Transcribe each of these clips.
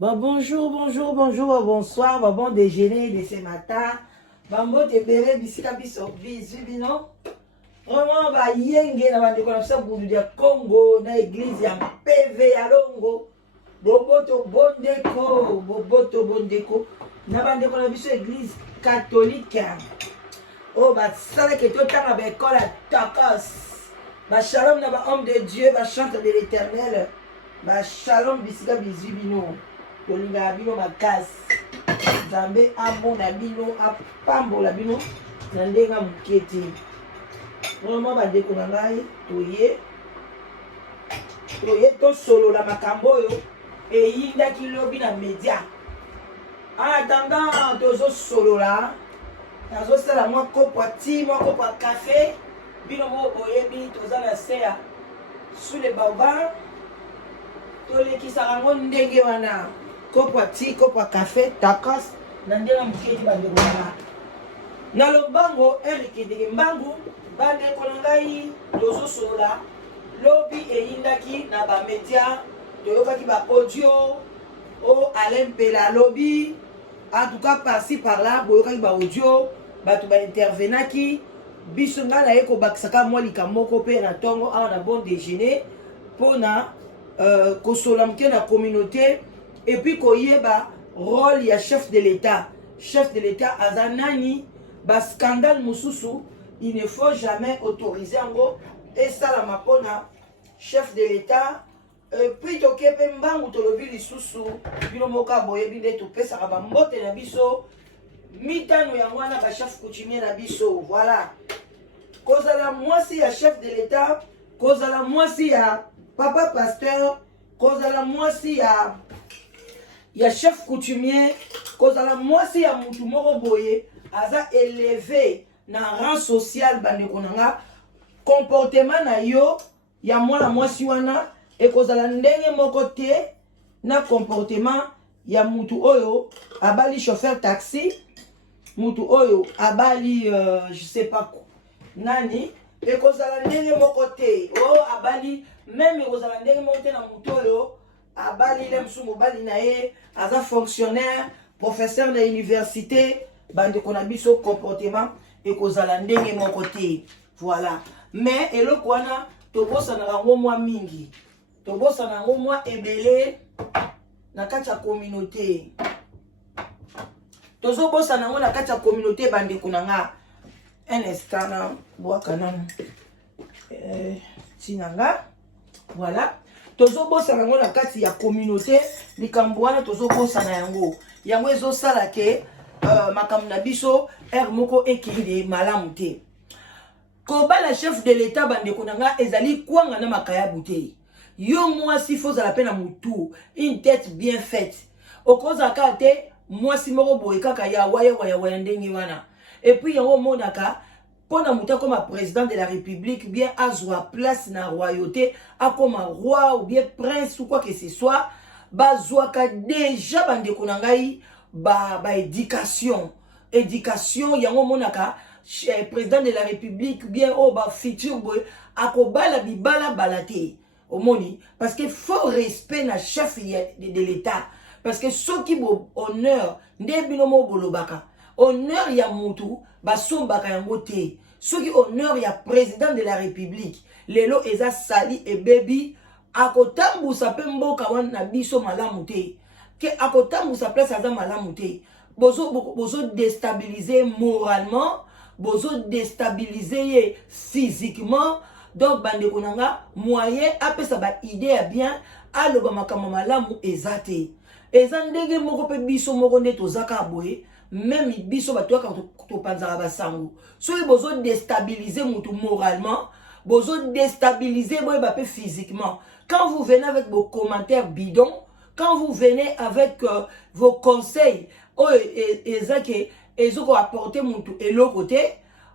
Bon, bonjour, bonjour, bonjour, bonsoir, bon déjeuner de ce matin. Bambo te bébé bisika biso bisu bino. Vraiment ba yenge na bande ko na budu dia Congo na église ya PV ya Longo. Boboto bondeko na bande ko na biso église catholique. Oh ba sala ke to tanga ba école takos. Ba shalom na ba homme de Dieu, ba chante de l'Éternel. Ba shalom bisika bisu bino. Kolinga bino makasi Nzambe amona bino apambola bino na ndenga mukete. Vraiment bandeko na ngai toye tosolola makambo oyo eyindaki lobi na media. En attendant tozosolola nazosala mwa kopo ya ti mwa kopo ya kafe bino mo boyebi toza na se ya sous le baobab tolekisaka yango ndenge wana kopo ya ti kopo ya kafe takos na ndenge moketi bandeko na nga na lombango erikedeke mbangu bandeko na ngai tozosolola lobi eyindaki na bamedia toyokaki baaudio o Alain Mpela lobi en tout cas par-ci par-là boyokaki baaudio bato baintervenaki biso ngai naye kobakisaka mwa likambo moko mpe na ntongo awa na bon déjeuner mpona kosola moke na communauté et puis koyeba rôle ya chef de l'État. Chef de l'État aza nani, ba scandale mususu, il ne faut jamais autoriser yango esalama mpona chef de l'État. Puis tokepe mbangu tolobi lisusu bino moka boyebi nde topesaka bambote na biso mitano yango wana bachef coutumier na biso. Voilà, kozala mwasi ya chef de l'État, kozala mwasi ya papa pasteur, kozala mwasi ya chef coutumier, kozala mwasi ya mutu moko boye aza élevé na rang social bandeko nanga, comportement na yo ya mwana mwasi wana ekozala ndenge moko te na comportement ya mutu oyo abali chauffeur taxi, mutu oyo abali je sais pas nani, ekozala ndenge moko te. O abali même ekozala ndenge moko te na mutu oyo abali le msu mobali na ye aza fonctionnaire professeur de l'université bandeko na biso comportement ekozala ndenge moko te. Voilà, mais eloko wana tobosanaka yango mwa mingi, tobosana yango mwa ebele na kati ya communauté, tozobosana yango na kati ya communauté bandeko na nga. Un instant na bwaka nanu tinanga. Voilà, tozobosana yango na kati ya communauté, likambo wana tozobosana yango yango ezosala ke makambo na biso er moko ekende malamu te. Kobala chef de l'État bandeko na nga ezali kwanga na makayabu te. Yo mwasi fozala pe na mutu une tête bien faite, okozaka te mwasi moko boye kaka ya waya ndenge wana. Et puis yango monaka pona muta comme président de la République bien azwa place na royauté akoma roi ou bien prince ou quoi que ce soit, bazwaka déjà bandeko na ngai ba éducation yango monaka président de la République bien o ba futur boy akobala bibala balate omoni, parce que faut respect na chef de l'État, parce que soki bo honneur nde bino mo bolobaka honneur ya mutu basombaka yango te. Soki honneur ya président de la République lelo eza sali e bebi akotambusa pe mboka wana na biso malamu te, ke akotambusa place aza malamu te. Bozo déstabiliser moralement, bozo déstabiliser ye physiquement. Donc bandeko nanga moyen apesa ba idée ya bien aloba makambo malamu ezate eza ndenge moko pe biso moko nde tozaka boye. Même biso batoka topanzaka basango soki bozo déstabiliser mutu moralement, bozo déstabiliser boye ba pe physiquement. Quand vous venez avec vos commentaires bidons, quand vous venez avec vos conseils ezake ezoko apporter mutu eloko te,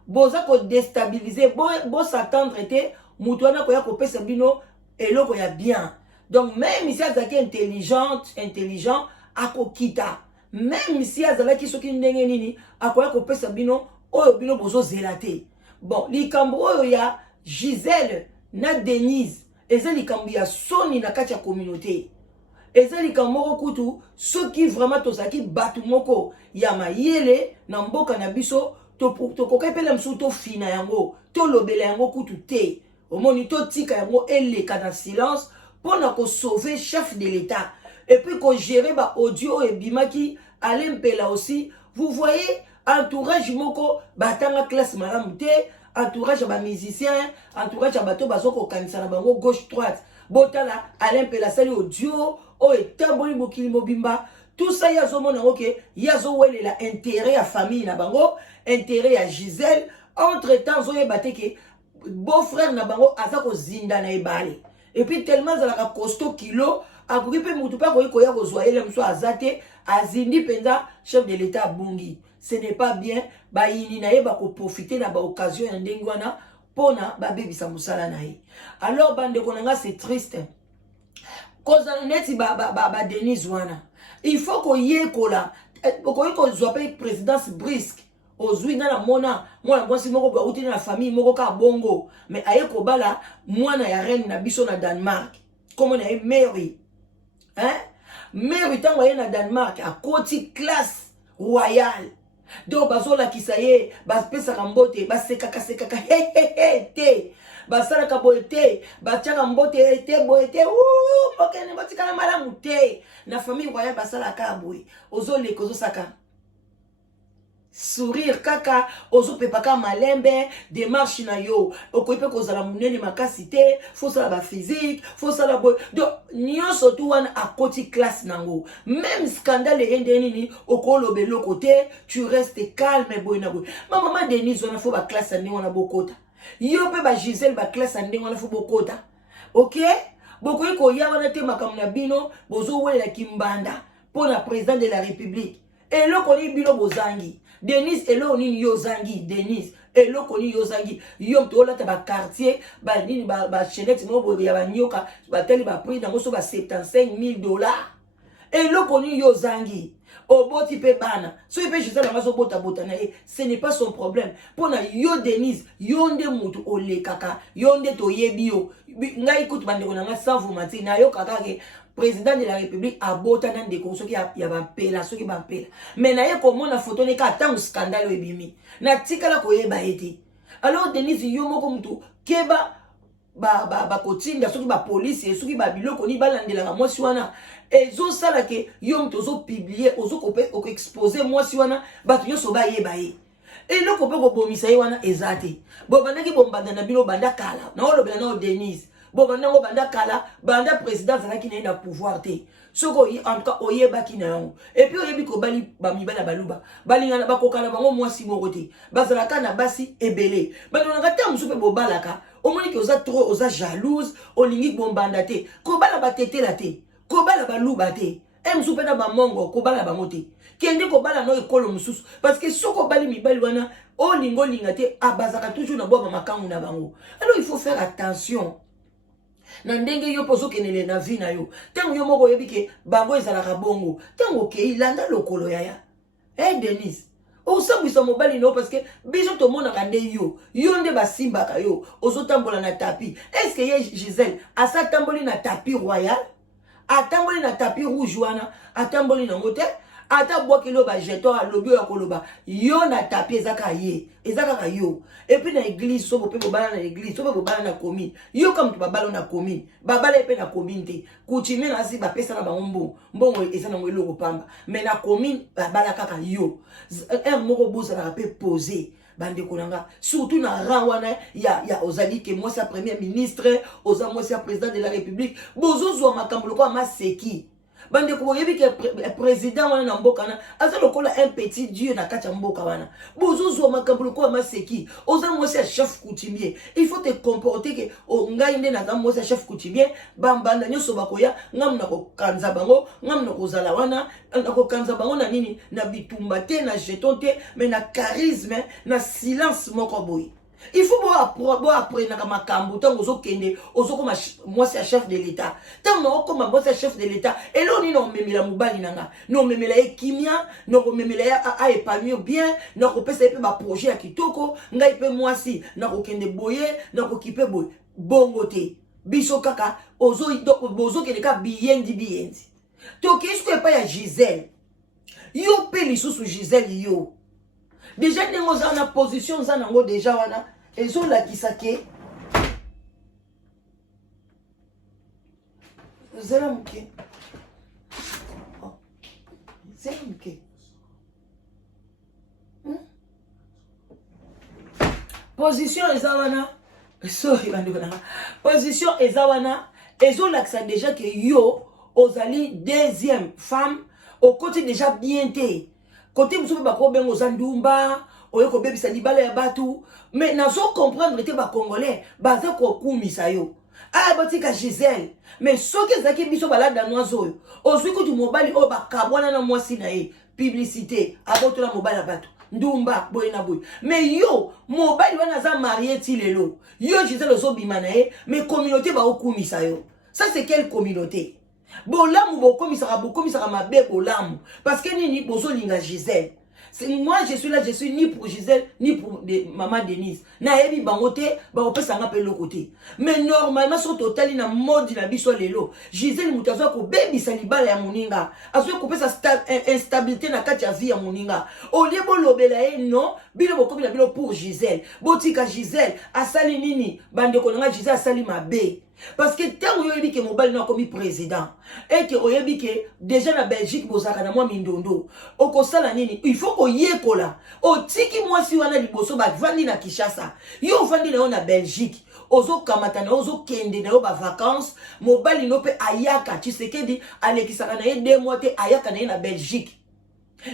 boza ko déstabiliser bo s'attendre te mutu wana koya kopesa bino eloko ya bien. Donc même si azaki intelligent akokita, même si azalaki soki ndenge nini akoya kopesa bino oyo bino bozo zelate. Bon, likambo oyo ya Gisèle na Denise eza likambo ya soni na kati ya communauté. ezalika moko kutu soki vraiment tozaki batu moko ya mayele na mboka na biso tokoka pele msu to fina yango to lobela yango kutu te omoni to tika yango eleka na silence pona ko sauver chef de l'état et puis ko gérer ba audio et bimaki Alain Mpela aussi vous voyez entourage moko batanga classe malamu te entourage ba musicien entourage ba bato bazoko kanisa na bango gauche droite botala Alain Mpela sali audio o etamboli mokili mobimba tout ça yazo mona oké yazo welela intérêt à famille na bango intérêt à Gisèle entre temps zoye bateke beau-frère na bango azako zinda na ebale et puis tellement zalaka costaud kilo akoki pe mutu pa koyi koya kozwa ele mso azate azindi penza chef de l'état bungi ce n'est pas bien ba yini na ye ba ko profiter na ba occasion ya ndenge wana pona ba bebisa musala na ye alors bande konanga c'est triste cause neti ba Denise wana il faut ko yekola koyi ko zwa pe présidence brisque ozwi na mona mwana mwasi moko ba uti na famille moko ka bongo mais aye ko bala mwana ya reine na biso na Danemark comme na Mary hein Mary tango ye na Danemark a koti classe royale donc bazola kisaye bapesa kambote basekaka te basala ka boete bachaka mbote te boete mokene batikana malamu te na famille royale basala ka boye ozole kozo saka sourire kaka ozo pepaka malembe démarche na yo okoipe kozala munene makasi te faut sala ba physique faut sala boy donc nyonso tu wana akoti classe nango même scandale ende nini okolobe lo côté tu restes calme boy na boy maman Denise wana faut ba classe ande wana bokota yo pe ba Gisèle ba classe ande wana faut bokota OK bokoyi ko ya wana te makamna na bino bozo welela kimbanda pour la président de la République et lo koni bino bozangi Denise elo nini yo zangi Denise elo koni yo zangi yo mtola ta ba quartier ba nini ba chenette mo bo ya ba nyoka ba teli ba prix dango so ba $75,000 elo koni yo zangi oboti pe bana so ipe Gisèle ngazo bota na ce n'est pas son problème pona yo Denise yo nde mutu ole kaka yo nde to yebi yo ngai kutu bande ko nga sans vous mentir na yo kaka ke président de la République a bota nan de konso ki ya bampela soki bampela mais na ye komona photo ne ka tangu scandale ebimi na tikala ko yeba ete alors Denise yo moko mutu keba ba kotinda soki ba police soki ba biloko ni balandela nga mwasi wana ezo sala ke yo mutu ozo publier ozo kope ko exposer mwasi wana batu nyonso ba yeba ye eloko pe ko bomisa ye wana ezate bo bandaki bombanda na bino banda kala na olobela na Denise bon nango banda kala banda président zalaki na ina pouvoir te soko en tout cas oyeba ki na yango et puis oyebi ko bali ba mibala baluba balingana bakokana bango mwasi moko te bazalaka na basi ebele bandonaka ta musu pe bobalaka omoni ki oza trop oza jalouse olingi bombanda te ko bala batetela te ko bala baluba te musu pe na bamongo ko bala bango te kende ko bala no ekolo mususu parce que soko bali mibali wana olingo linga te abazaka toujours na boba makangu na bango alors il faut faire attention na ndenge yo pozo kenele na vie na yo tango yo moko yebi ke bango ezalaka bongo tango ke ilanda lokolo yaya Denise osambwisa mobali no parce que biso to mona kande yo nde basimbaka yo ozotambola na tapis est-ce que ye Gisèle asa tamboli na tapis royal atamboli na tapis rouge wana atamboli na ngote ata bwakelo ba jeton alobi ya koloba yo na tapis ezaka yo et puis na église so bope bobala na église so bope bobala na commune yo comme tu babalo na commune babala pe na commune te coutume na si ba pesa na bango mbongo eza na ngelo kopamba mais na commune babala kaka yo moko boza na pe poser bande konanga surtout na rang wana ya ozali ke moi sa premier ministre oza moi sa président de la République bozo zwa makambo lokwa maseki bande ko yebi ke président wana na mboka na aza lokola un petit dieu na kati ya mboka wana bozozo makambo ko maseki oza mwasi chef coutumier il faut te comporter ke o ngai nde na mwasi chef coutumier bambanda nyoso bakoya ngam na ko kanza bango ngam na ko zala wana na ko kanza bango na nini na bitumba te na jeton te mais na charisme na silence moko boy. Il faut apprendre à makambo tant aux okende ozo comme moi c'est chef de l'état tant moi comme moi c'est chef de l'état et là on non memela mobali nanga non memela ekimia non memela a épargner bien non ko pesa pe ba projet ya kitoko ngai pe moi si na ko kende boye na ko kipe boye bongo te biso kaka ozo kende ka biyendi Toki ce pas ya Gisèle. Yo pe lisusu Gisèle yo. Déjà nengo za na position za nango déjà wana ezo la kisake. Zela muke. Zela muke. Position ezawana. Sorry bandona. Position ezawana ezo laksa déjà que yo ozali deuxième femme au côté déjà bien té. Côté muso ba ko bengo zandumba, oyo ko bebisa libala ya batu, mais nazo comprendre te ba congolais, baza ko kumisa yo. Ah batika Gisèle, mais soki zaki biso balada noazo. Ozwi ko du mobile o ba kabwana na mwasi na ye, publicité, abotola mobile ya batu. Ndumba boy na boy. Mais yo, mobile wana za marié ti lelo. Yo Gisèle zo bimana ye, mais communauté ba okumisa yo. Ça c'est quelle communauté? Bolamu bokomisaka mabe bolamu parce que nini bozo linga Gisèle. Moi je suis là, je suis ni pour Gisèle ni pour maman Denise. Na yebi bangote ba opesa nga pe lokote. Mais normalement sur total na mode na biso lelo. Gisèle mutazo ko bebisa libala ya moninga. Azo ko pesa instabilité na kati ya vie ya moninga. Olie bo lobela e non, bino bokomi na bino pour Gisèle. Botika Gisèle asali nini? Bande ko nga Gisèle asali mabe. Parce que tant que yoyebi que mobile n'a commis président et que oyebi que déjà na Belgique bozaka na moi mindondo okosala nini il faut ko yekola otiki moi si wana liboso ba vandi na Kinshasa yo vandi na na Belgique ozo kamata na ozo kende na ba vacances mobile no pe ayaka Tshisekedi alekisaka na 2 mois te ayaka na Belgique.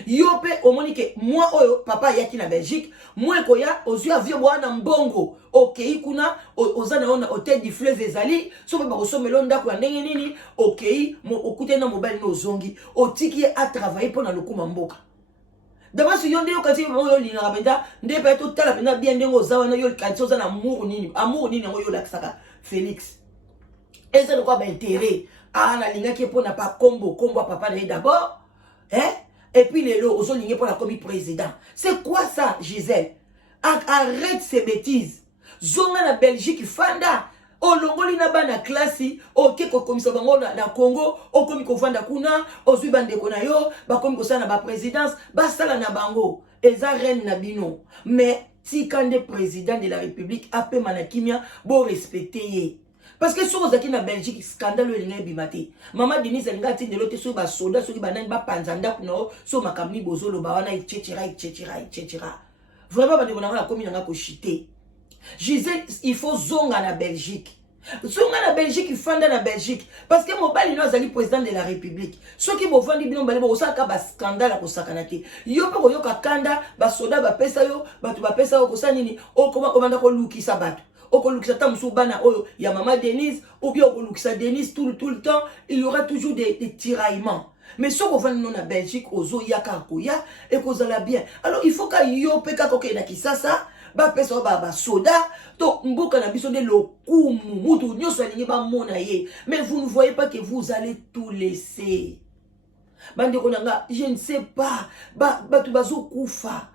Yo pe omoni ke moi oyo papa yaki na Belgique moi koya ozu avion bwana mbongo okei kuna ozana ona hôtel du fleuve ezali so ba kosomela ndako ya ndenge nini okei mo okute na mobile no zongi otiki a travailler pour na lokuma mboka d'abord si yonde yo kati yo lina rabenda nde pe to tala pena bien ndengo zawana yo kati ozana amour nini ngo yo lakisaka Félix eza le quoi ba intérêt na linga ki pour na pas combo papa na d'abord et puis les lots, aux lignés pour la commis président. C'est quoi ça, Gisèle? Arrête ces bêtises. Zonga na Belgique, Fanda. O longoli na ba na classe, o keko komisa bango na Congo, o komi ko fanda kuna, o zui bande kona yo, ba komi ko sana ba présidence, ba sala na bango. Eza reine na bino. Mais si quand le président de la République appelle manakimia, bo respecter ye. Parce que sur les na Belgique scandale le bimate. Maman Denise nga ti de l'autre sur ba soda sur banane ba panzanda kuno sur makamni bozolo ba wana itchetira. Vraiment ba de la commune nga ko chité. Gisèle il faut zonga na Belgique. Zonga na Belgique fanda na Belgique parce que mobali no azali président de la République. Ceux qui bo vandi bino bale bo saka ba scandale ko sakanate. Yo pe ko yoka kanda ba soda ba pesa yo, ba tu ba pesa yo ko sanini o komanda ko lukisa batu. Okolukisa bana oyo ya maman Denise ou bien okolukisa Denise tout le temps, il y aura toujours des tiraillements. Mais ce qu'on fait non na Belgique ozo yaka koya et kozala bien. Alors il faut ka yo peka koke na kisasa ba pesa ba soda to mboka na biso de lokumu mutu nyoso alingi ba mona ye. Mais vous ne voyez pas que vous allez tout laisser. Bande konanga, je ne sais pas ba tu bazo kufa.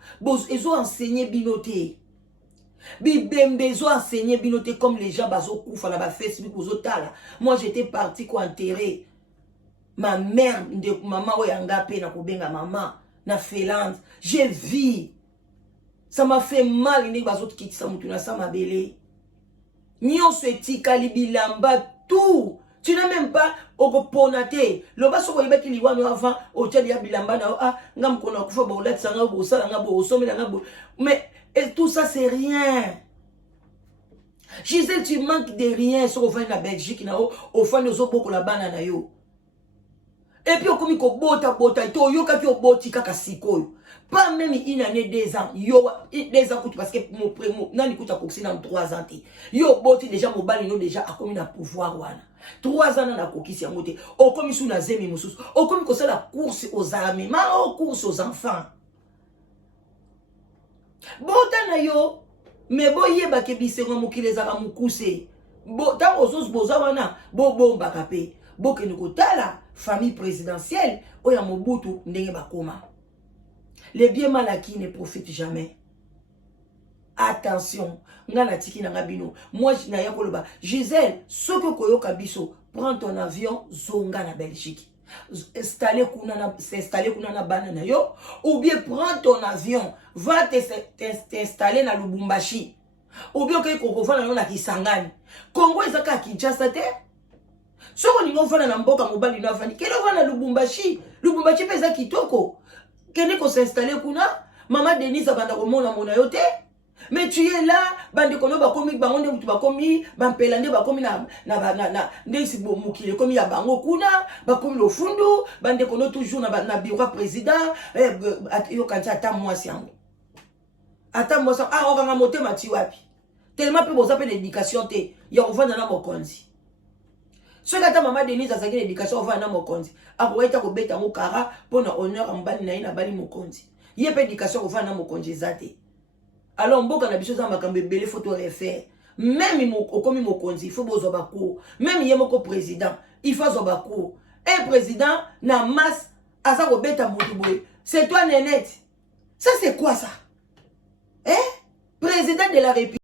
Ezo enseigner binote. Bibembezo enseigner binoté comme les gens bazo koufa na ba Facebook ozo tala. Moi j'étais parti ko enterrer ma mère de maman oyanga pe na kobenga maman na Félance. J'ai vu. Ça m'a fait mal ni bazo kitisa mutu na sa mabele. Nyo se tikali bilamba tout. Tu n'as même pas okoponate. Lo baso ko yebeki liwano avant o teli ya bilamba na ngam kona kufa ba olat sanga bo sala ngabo osomela ngabo. Mais et tout ça, c'est rien. Gisèle, tu manques de rien sur la Belgique, au fond de Zoboko la banane. Et puis, comme il bota, yo kaki o boti kaka siko. Pas même une année, 2 ans. Yo, 2 ans, parce que mon prémo, nan écoute à coxine en 3 ans. Yo boti déjà, mon bal, déjà, a comme un pouvoir, wana. 3 ans, na kokisi à moté. O comme il sous la zemi, moussous. O comme il la course aux armées, ma course aux enfants. Bota na yo me boye ba ke bisengo mokile zaka mukuse bota ozos boza wana bo bomba kape boke ni kotala famille présidentielle oya Mobutu ndenge bakoma. Les bien mal acquis ne profitent jamais. Attention, ngana tiki na ngabino. Moi je na yakoloba Gisèle, ce que koyoka biso, prends ton avion zonga na Belgique. s'installer kuna na banana yo, ou bien prends ton avion, va t'installer na Lubumbashi, ou bien que kokofana yo na Kisangani. Congo ezaka Kinshasa te. So on y va na mboka mobali no afani, kele va na Lubumbashi pesa kitoko. Kene ko s'installer kuna, Maman Denise banda ko mona yo te. Mais tu es là, bande kono ba komi bango nde ba komi ba pelande ba komi na ndesi bo mukile komi ya bango kuna ba komi lo fundu bande kono toujours na bureau président yo kanza ata mwasi yango on va monter mati wapi tellement peu boza pe d'éducation te ya kovanda na mokonzi so kata Maman Denise azaki l'éducation kovanda na mokonzi akoyeta ko beta ngo kara pona honneur ambali na ina bali mokonzi ye pe éducation kovanda na mokonzi zate. Alors, mboka na biso za makambe belé photo refaire. Même okomi mokonzi, il faut bozo bako. Même yemoko président, il faut zo bako. Un président na masse asa ko beta mutu boy. C'est toi Nénette. Ça c'est quoi ça? Hein? Président de la République.